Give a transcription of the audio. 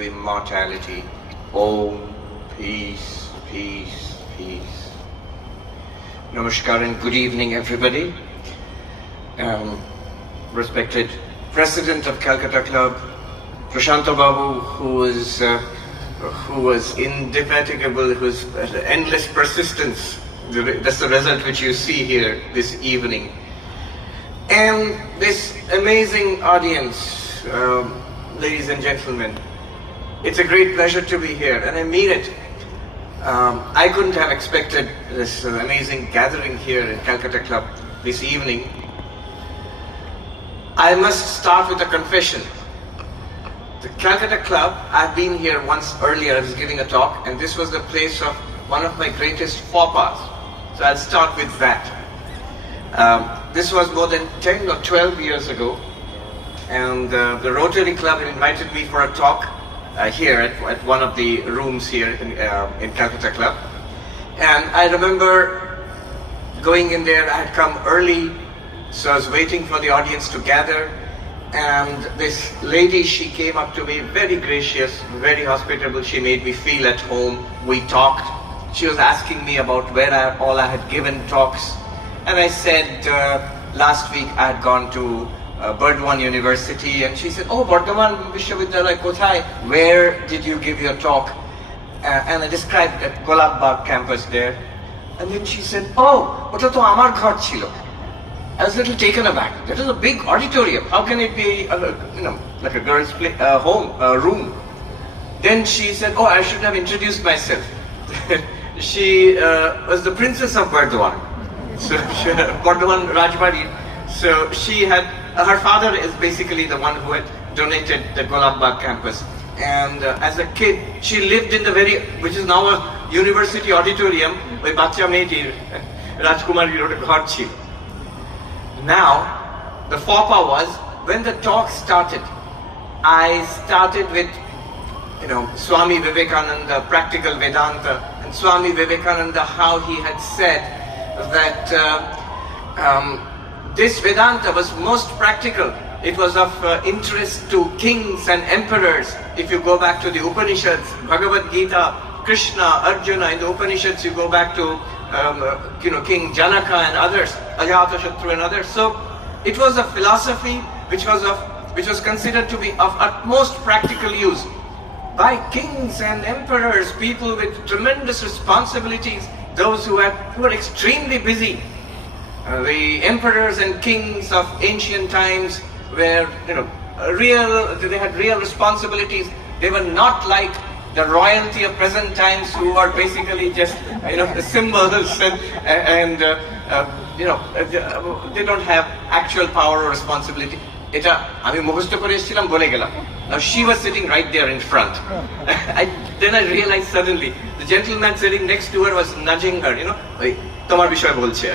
to immortality. Om, peace, peace, peace. Namaskar and good evening, everybody. Respected President of Calcutta Club, Prashanta Babu, who was indefatigable, whose endless persistence. That's the result which you see here this evening. And this amazing audience, ladies and gentlemen, it's a great pleasure to be here, and I mean it. I couldn't have expected this amazing gathering here in Calcutta Club this evening. I must start with a confession. The Calcutta Club, I've been here once earlier, I was giving a talk, and this was the place of one of my greatest faux pas. So I'll start with that. This was more than 10 or 12 years ago, and the Rotary Club invited me for a talk here at one of the rooms here in Calcutta Club. And I remember going in there. I had come early, so I was waiting for the audience to gather, and this lady, she came up to me, very gracious, very hospitable. She made me feel at home. We talked. She was asking me about where all I had given talks. And I said, last week I had gone to Burdwan University, and she said, oh, Burdwan Vishwavidyalaya Kothai, where did you give your talk? And I described that Golab campus there. And then she said, oh, ota to amar ghar chilo. I was a little taken aback. That is a big auditorium. How can it be, like a girl's room? Then she said, oh, I should have introduced myself. She was the princess of Burdwan. So Burdwan Rajbari. So she had, her father is basically the one who had donated the Golab campus. And as a kid, she lived in the which is now a university auditorium, with Bacha Mehdir, Rajkumar Ghar chil. Now, the faux pas was, when the talk started, I started with, Swami Vivekananda, practical Vedanta, and Swami Vivekananda, how he had said that this Vedanta was most practical. It was of interest to kings and emperors. If you go back to the Upanishads, Bhagavad Gita, Krishna, Arjuna, in the Upanishads you go back to King Janaka and others, Ajatashatru and others. So it was a philosophy which was considered to be of utmost practical use by kings and emperors, people with tremendous responsibilities, those who were extremely busy. The emperors and kings of ancient times were, they had real responsibilities. They were not like the royalty of present times, who are basically just, symbols and they don't have actual power or responsibility. Now she was sitting right there in front. Then I realized suddenly, the gentleman sitting next to her was nudging her, তোমার বিষয় বলছে